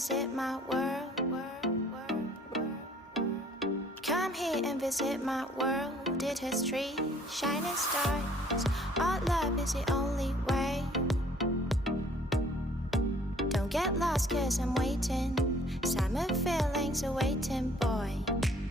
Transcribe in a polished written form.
visit my world. Come here and visit my world. Did history, shining stars. Our love is the only way. Don't get lost 'cause I'm waiting. Summer feelings are waiting, boy.